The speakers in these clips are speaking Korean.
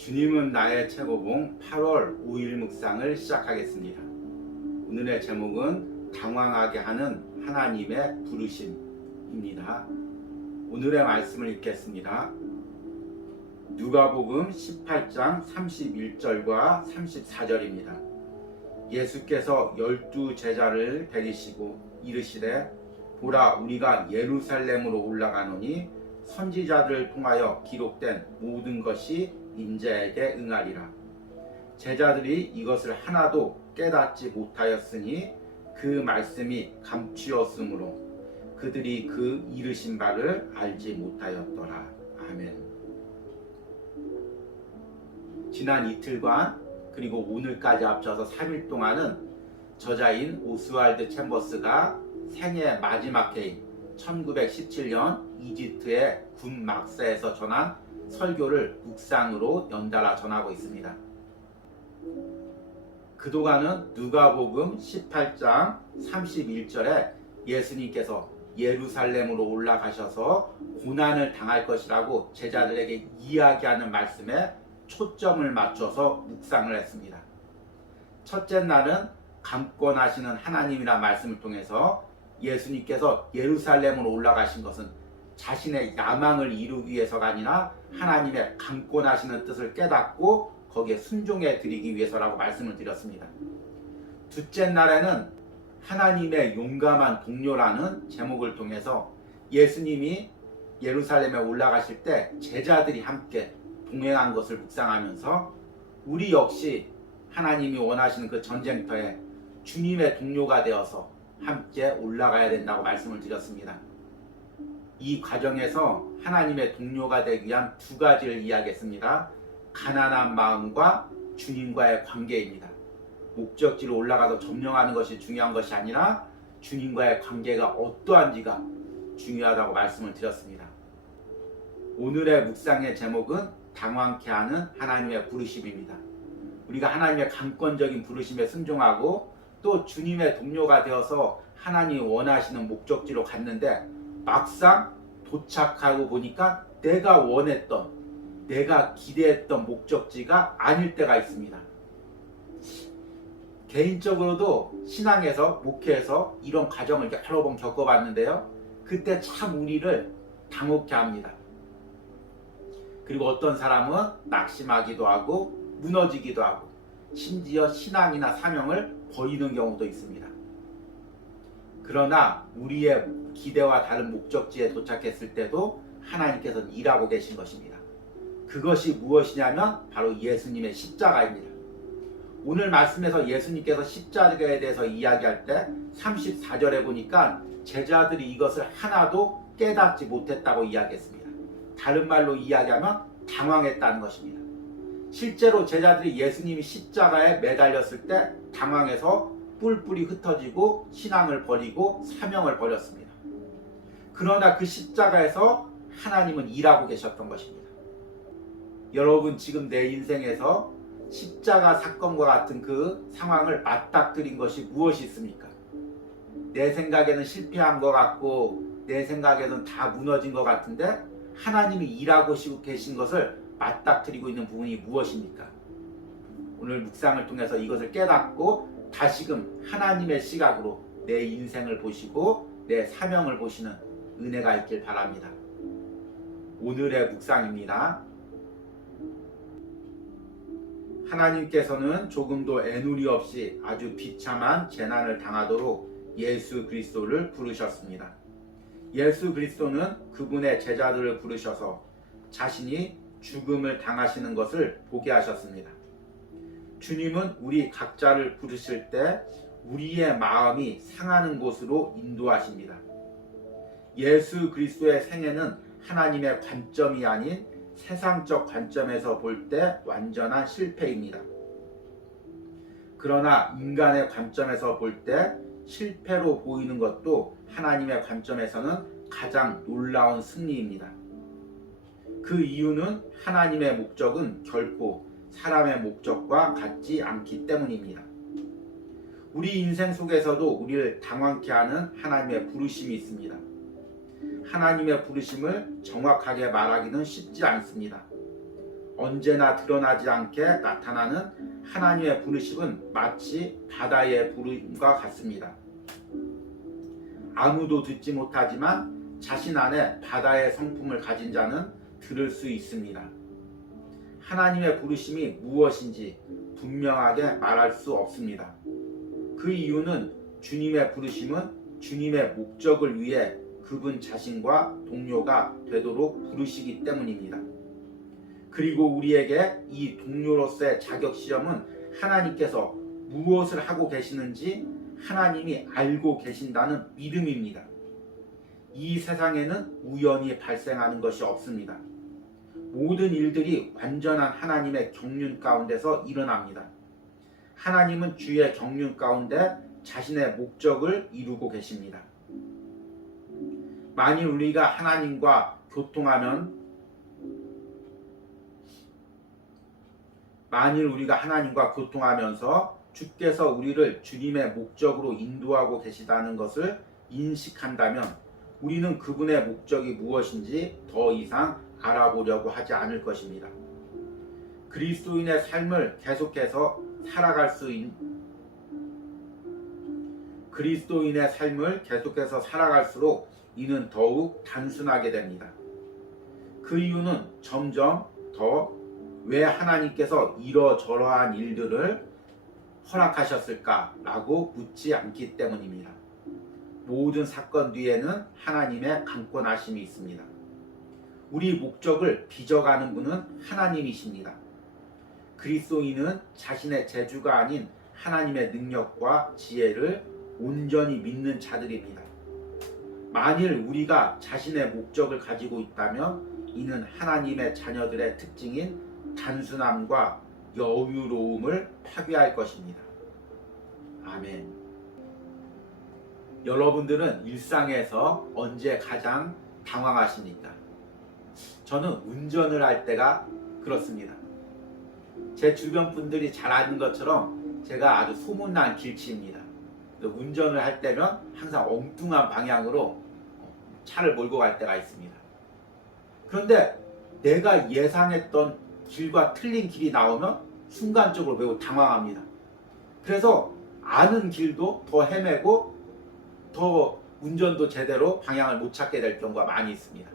주님은 나의 최고봉 8월 5일 묵상을 시작하겠습니다. 오늘의 제목은 당황하게 하는 하나님의 부르심입니다. 오늘의 말씀을 읽겠습니다. 누가복음 18장 31절과 34절입니다. 예수께서 12 제자를 데리시고 이르시되 보라 우리가 예루살렘으로 올라가노니 선지자들을 통하여 기록된 모든 것이 인자에게 응하리라. 제자들이 이것을 하나도 깨닫지 못하였으니 그 말씀이 감추었으므로 그들이 그 이르신 바를 알지 못하였더라. 아멘. 지난 이틀간 그리고 오늘까지 합쳐서 3일 동안은 저자인 오스왈드 챔버스가 생애 마지막 해인 1917년 이집트의 군 막사에서 전한 설교를 묵상으로 연달아 전하고 있습니다. 그동안은 누가복음 18장 31절에 예수님께서 예루살렘으로 올라가셔서 고난을 당할 것이라고 제자들에게 이야기하는 말씀에 초점을 맞춰서 묵상을 했습니다. 첫째 날은 강권하시는 하나님이라 말씀을 통해서 예수님께서 예루살렘으로 올라가신 것은 자신의 야망을 이루기 위해서가 아니라 하나님의 강권하시는 뜻을 깨닫고 거기에 순종해 드리기 위해서라고 말씀을 드렸습니다. 둘째 날에는 하나님의 용감한 동료라는 제목을 통해서 예수님이 예루살렘에 올라가실 때 제자들이 함께 동행한 것을 묵상하면서 우리 역시 하나님이 원하시는 그 전쟁터에 주님의 동료가 되어서 함께 올라가야 된다고 말씀을 드렸습니다. 이 과정에서 하나님의 동료가 되기 위한 두 가지를 이야기했습니다. 가난한 마음과 주님과의 관계입니다. 목적지로 올라가서 점령하는 것이 중요한 것이 아니라 주님과의 관계가 어떠한지가 중요하다고 말씀을 드렸습니다. 오늘의 묵상의 제목은 당황케 하는 하나님의 부르심입니다. 우리가 하나님의 강권적인 부르심에 순종하고 또 주님의 동료가 되어서 하나님이 원하시는 목적지로 갔는데 막상 도착하고 보니까 내가 원했던, 내가 기대했던 목적지가 아닐 때가 있습니다. 개인적으로도 신앙에서, 목회에서 이런 과정을 여러 번 겪어봤는데요. 그때 참 우리를 당혹케 합니다. 그리고 어떤 사람은 낙심하기도 하고 무너지기도 하고 심지어 신앙이나 사명을 버리는 경우도 있습니다. 그러나 우리의 기대와 다른 목적지에 도착했을 때도 하나님께서는 일하고 계신 것입니다. 그것이 무엇이냐면 바로 예수님의 십자가입니다. 오늘 말씀에서 예수님께서 십자가에 대해서 이야기할 때 34절에 보니까 제자들이 이것을 하나도 깨닫지 못했다고 이야기했습니다. 다른 말로 이야기하면 당황했다는 것입니다. 실제로 제자들이 예수님이 십자가에 매달렸을 때 당황해서 뿔뿔이 흩어지고 신앙을 버리고 사명을 버렸습니다. 그러나 그 십자가에서 하나님은 일하고 계셨던 것입니다. 여러분 지금 내 인생에서 십자가 사건과 같은 그 상황을 맞닥뜨린 것이 무엇이 있습니까? 내 생각에는 실패한 것 같고 내 생각에는 다 무너진 것 같은데 하나님이 일하고 계신 것을 맞닥뜨리고 있는 부분이 무엇입니까? 오늘 묵상을 통해서 이것을 깨닫고 다시금 하나님의 시각으로 내 인생을 보시고 내 사명을 보시는 은혜가 있길 바랍니다. 오늘의 묵상입니다. 하나님께서는 조금도 애누리 없이 아주 비참한 재난을 당하도록 예수 그리스도를 부르셨습니다. 예수 그리스도는 그분의 제자들을 부르셔서 자신이 죽음을 당하시는 것을 보게 하셨습니다. 주님은 우리 각자를 부르실 때 우리의 마음이 상하는 곳으로 인도하십니다. 예수 그리스도의 생애는 하나님의 관점이 아닌 세상적 관점에서 볼 때 완전한 실패입니다. 그러나 인간의 관점에서 볼 때 실패로 보이는 것도 하나님의 관점에서는 가장 놀라운 승리입니다. 그 이유는 하나님의 목적은 결코 사람의 목적과 같지 않기 때문입니다. 우리 인생 속에서도 우리를 당황케 하는 하나님의 부르심이 있습니다. 하나님의 부르심을 정확하게 말하기는 쉽지 않습니다. 언제나 드러나지 않게 나타나는 하나님의 부르심은 마치 바다의 부름과 같습니다. 아무도 듣지 못하지만 자신 안에 바다의 성품을 가진 자는 들을 수 있습니다. 하나님의 부르심이 무엇인지 분명하게 말할 수 없습니다. 그 이유는 주님의 부르심은 주님의 목적을 위해 그분 자신과 동료가 되도록 부르시기 때문입니다. 그리고 우리에게 이 동료로서의 자격시험은 하나님께서 무엇을 하고 계시는지 하나님이 알고 계신다는 믿음입니다. 이 세상에는 우연히 발생하는 것이 없습니다. 모든 일들이 완전한 하나님의 경륜 가운데서 일어납니다. 하나님은 주의 경륜 가운데 자신의 목적을 이루고 계십니다. 만일 우리가 하나님과 교통하면서 주께서 우리를 주님의 목적으로 인도하고 계시다는 것을 인식한다면 우리는 그분의 목적이 무엇인지 더 이상 알아보려고 하지 않을 것입니다. 그리스도인의 삶을 계속해서 살아갈수록 이는 더욱 단순하게 됩니다. 그 이유는 점점 더 왜 하나님께서 이러저러한 일들을 허락하셨을까라고 묻지 않기 때문입니다. 모든 사건 뒤에는 하나님의 강권하심이 있습니다. 우리 목적을 빚어가는 분은 하나님이십니다. 그리스도인은 자신의 재주가 아닌 하나님의 능력과 지혜를 온전히 믿는 자들입니다. 만일 우리가 자신의 목적을 가지고 있다면 이는 하나님의 자녀들의 특징인 단순함과 여유로움을 파괴할 것입니다. 아멘. 여러분들은 일상에서 언제 가장 당황하십니까? 저는 운전을 할 때가 그렇습니다. 제 주변 분들이 잘 아는 것처럼 제가 아주 소문난 길치입니다. 운전을 할 때면 항상 엉뚱한 방향으로 차를 몰고 갈 때가 있습니다. 그런데 내가 예상했던 길과 틀린 길이 나오면 순간적으로 매우 당황합니다. 그래서 아는 길도 더 헤매고 더 운전도 제대로 방향을 못 찾게 될 경우가 많이 있습니다.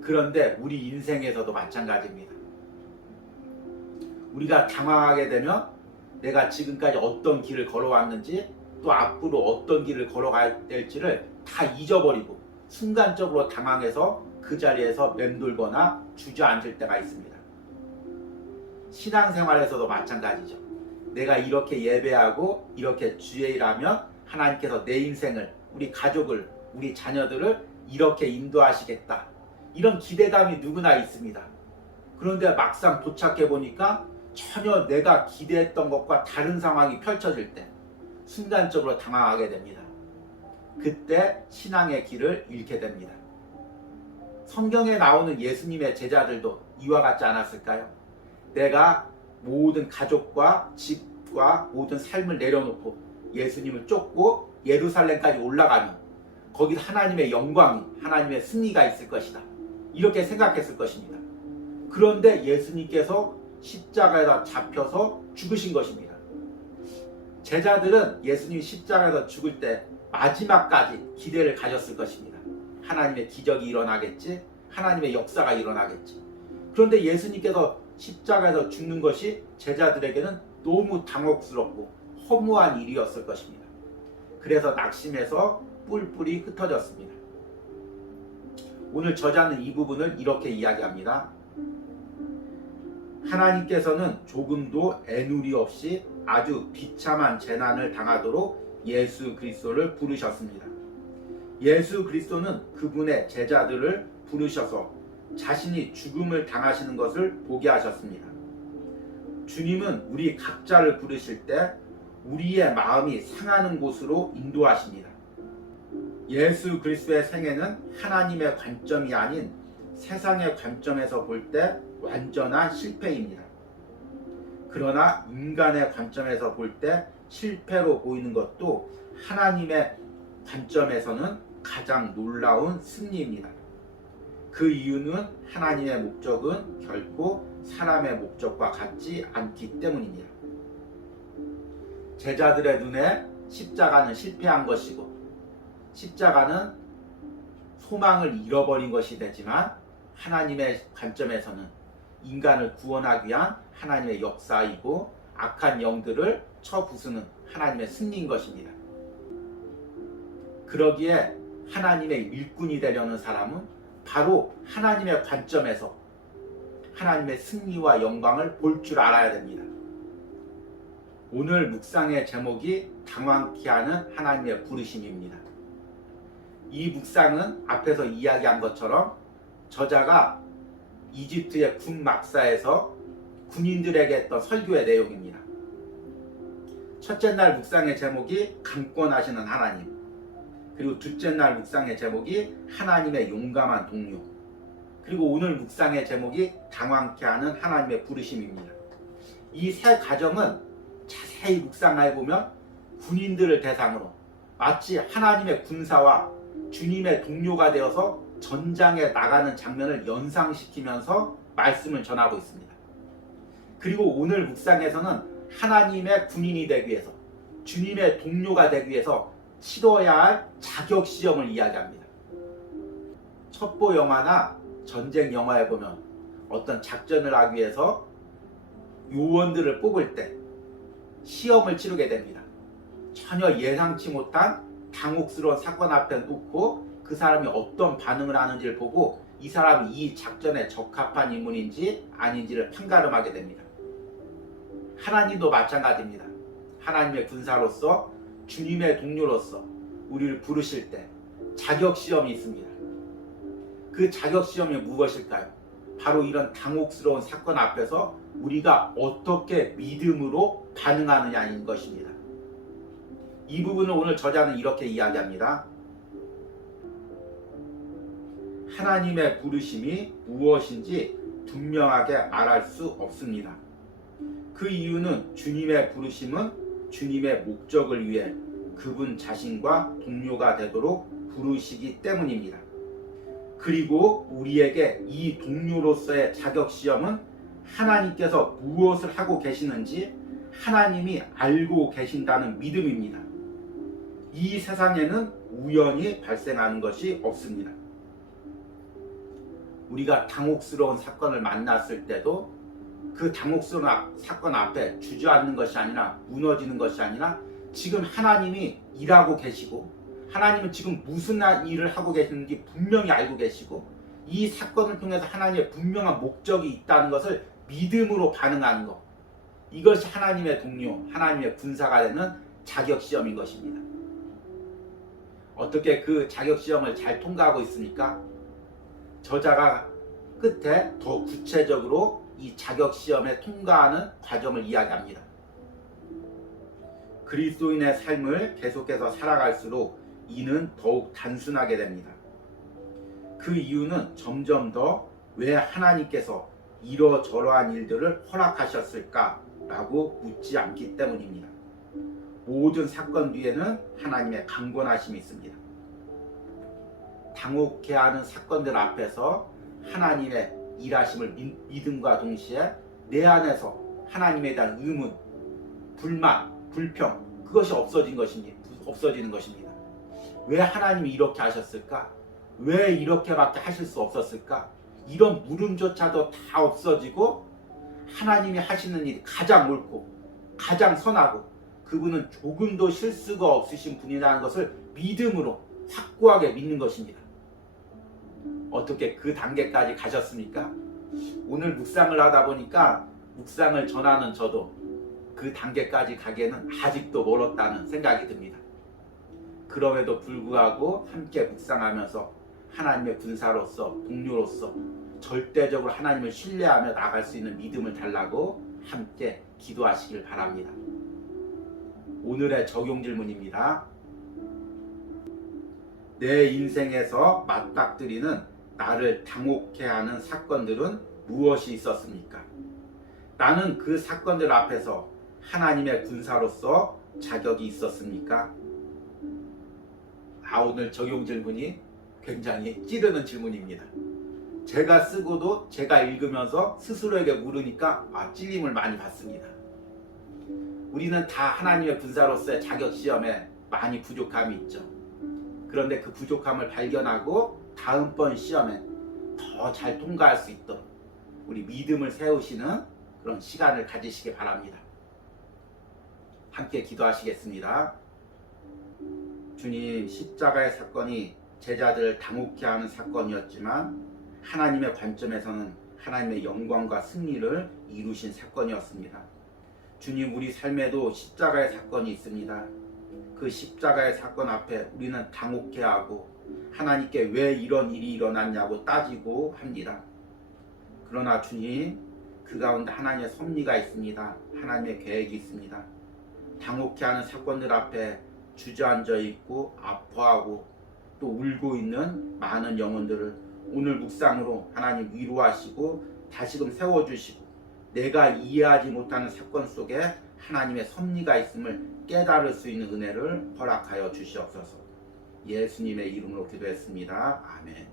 그런데 우리 인생에서도 마찬가지입니다. 우리가 당황하게 되면 내가 지금까지 어떤 길을 걸어왔는지 또 앞으로 어떤 길을 걸어가야 될지를 다 잊어버리고 순간적으로 당황해서 그 자리에서 맴돌거나 주저앉을 때가 있습니다. 신앙생활에서도 마찬가지죠. 내가 이렇게 예배하고 이렇게 주일하면 하나님께서 내 인생을, 우리 가족을, 우리 자녀들을 이렇게 인도하시겠다. 이런 기대감이 누구나 있습니다. 그런데 막상 도착해 보니까 전혀 내가 기대했던 것과 다른 상황이 펼쳐질 때 순간적으로 당황하게 됩니다. 그때 신앙의 길을 잃게 됩니다. 성경에 나오는 예수님의 제자들도 이와 같지 않았을까요? 내가 모든 가족과 집과 모든 삶을 내려놓고 예수님을 쫓고 예루살렘까지 올라가면 거기 하나님의 영광이, 하나님의 승리가 있을 것이다. 이렇게 생각했을 것입니다. 그런데 예수님께서 십자가에다 잡혀서 죽으신 것입니다. 제자들은 예수님이 십자가에서 죽을 때 마지막까지 기대를 가졌을 것입니다. 하나님의 기적이 일어나겠지, 하나님의 역사가 일어나겠지. 그런데 예수님께서 십자가에서 죽는 것이 제자들에게는 너무 당혹스럽고 허무한 일이었을 것입니다. 그래서 낙심해서 뿔뿔이 흩어졌습니다. 오늘 저자는 이 부분을 이렇게 이야기합니다. 하나님께서는 조금도 애누리 없이 아주 비참한 재난을 당하도록 예수 그리스도를 부르셨습니다. 예수 그리스도는 그분의 제자들을 부르셔서 자신이 죽음을 당하시는 것을 보게 하셨습니다. 주님은 우리 각자를 부르실 때 우리의 마음이 상하는 곳으로 인도하십니다. 예수 그리스도의 생애는 하나님의 관점이 아닌 세상의 관점에서 볼 때 완전한 실패입니다. 그러나 인간의 관점에서 볼 때 실패로 보이는 것도 하나님의 관점에서는 가장 놀라운 승리입니다. 그 이유는 하나님의 목적은 결코 사람의 목적과 같지 않기 때문입니다. 제자들의 눈에 십자가는 실패한 것이고 십자가는 소망을 잃어버린 것이 되지만 하나님의 관점에서는 인간을 구원하기 위한 하나님의 역사이고 악한 영들을 쳐부수는 하나님의 승리인 것입니다. 그러기에 하나님의 일꾼이 되려는 사람은 바로 하나님의 관점에서 하나님의 승리와 영광을 볼 줄 알아야 됩니다. 오늘 묵상의 제목이 당황케 하는 하나님의 부르심입니다. 이 묵상은 앞에서 이야기한 것처럼 저자가 이집트의 군막사에서 군인들에게 했던 설교의 내용입니다. 첫째 날 묵상의 제목이 강권하시는 하나님, 그리고 둘째 날 묵상의 제목이 하나님의 용감한 동료, 그리고 오늘 묵상의 제목이 당황케 하는 하나님의 부르심입니다. 이 세 가정은 자세히 묵상해보면 군인들을 대상으로 마치 하나님의 군사와 주님의 동료가 되어서 전장에 나가는 장면을 연상시키면서 말씀을 전하고 있습니다. 그리고 오늘 묵상에서는 하나님의 군인이 되기 위해서 주님의 동료가 되기 위해서 치러야 할 자격시험을 이야기합니다. 첩보 영화나 전쟁 영화에 보면 어떤 작전을 하기 위해서 요원들을 뽑을 때 시험을 치르게 됩니다. 전혀 예상치 못한 당혹스러운 사건 앞에 놓고 그 사람이 어떤 반응을 하는지를 보고 이 사람이 이 작전에 적합한 인물인지 아닌지를 판가름하게 됩니다. 하나님도 마찬가지입니다. 하나님의 군사로서 주님의 동료로서 우리를 부르실 때 자격시험이 있습니다. 그 자격시험이 무엇일까요? 바로 이런 당혹스러운 사건 앞에서 우리가 어떻게 믿음으로 반응하느냐인 것입니다. 이 부분을 오늘 저자는 이렇게 이야기합니다. 하나님의 부르심이 무엇인지 분명하게 말할 수 없습니다. 그 이유는 주님의 부르심은 주님의 목적을 위해 그분 자신과 동료가 되도록 부르시기 때문입니다. 그리고 우리에게 이 동료로서의 자격시험은 하나님께서 무엇을 하고 계시는지 하나님이 알고 계신다는 믿음입니다. 이 세상에는 우연히 발생하는 것이 없습니다. 우리가 당혹스러운 사건을 만났을 때도 그 당혹스러운 사건 앞에 주저앉는 것이 아니라 무너지는 것이 아니라 지금 하나님이 일하고 계시고 하나님은 지금 무슨 일을 하고 계시는지 분명히 알고 계시고 이 사건을 통해서 하나님의 분명한 목적이 있다는 것을 믿음으로 반응하는 것, 이것이 하나님의 동료, 하나님의 군사가 되는 자격시험인 것입니다. 어떻게 그 자격시험을 잘 통과하고 있습니까? 저자가 끝에 더 구체적으로 이 자격시험에 통과하는 과정을 이야기합니다. 그리스도인의 삶을 계속해서 살아갈수록 이는 더욱 단순하게 됩니다. 그 이유는 점점 더 왜 하나님께서 이러저러한 일들을 허락하셨을까라고 묻지 않기 때문입니다. 모든 사건 뒤에는 하나님의 강권하심이 있습니다. 당혹해 하는 사건들 앞에서 하나님의 일하심을 믿음과 동시에 내 안에서 하나님에 대한 의문, 불만, 불평, 그것이 없어지는 것입니다. 왜 하나님이 이렇게 하셨을까? 왜 이렇게밖에 하실 수 없었을까? 이런 물음조차도 다 없어지고 하나님이 하시는 일이 가장 옳고 가장 선하고 그분은 조금도 실수가 없으신 분이라는 것을 믿음으로 확고하게 믿는 것입니다. 어떻게 그 단계까지 가셨습니까? 오늘 묵상을 하다 보니까 묵상을 전하는 저도 그 단계까지 가기에는 아직도 멀었다는 생각이 듭니다. 그럼에도 불구하고 함께 묵상하면서 하나님의 군사로서 동료로서 절대적으로 하나님을 신뢰하며 나갈 수 있는 믿음을 달라고 함께 기도하시길 바랍니다. 오늘의 적용 질문입니다. 내 인생에서 맞닥뜨리는 나를 당혹해 하는 사건들은 무엇이 있었습니까? 나는 그 사건들 앞에서 하나님의 군사로서 자격이 있었습니까? 오늘 적용 질문이 굉장히 찌르는 질문입니다. 제가 쓰고도 제가 읽으면서 스스로에게 물으니까 찔림을 많이 받습니다. 우리는 다 하나님의 군사로서의 자격시험에 많이 부족함이 있죠. 그런데 그 부족함을 발견하고 다음번 시험에 더 잘 통과할 수 있도록 우리 믿음을 세우시는 그런 시간을 가지시기 바랍니다. 함께 기도하시겠습니다. 주님, 십자가의 사건이 제자들을 당혹케 하는 사건이었지만 하나님의 관점에서는 하나님의 영광과 승리를 이루신 사건이었습니다. 주님, 우리 삶에도 십자가의 사건이 있습니다. 그 십자가의 사건 앞에 우리는 당혹해 하고 하나님께 왜 이런 일이 일어났냐고 따지고 합니다. 그러나 주님, 그 가운데 하나님의 섭리가 있습니다. 하나님의 계획이 있습니다. 당혹해 하는 사건들 앞에 주저앉아 있고 아파하고 또 울고 있는 많은 영혼들을 오늘 묵상으로 하나님 위로하시고 다시금 세워주시고 내가 이해하지 못하는 사건 속에 하나님의 섭리가 있음을 깨달을 수 있는 은혜를 허락하여 주시옵소서. 예수님의 이름으로 기도했습니다. 아멘.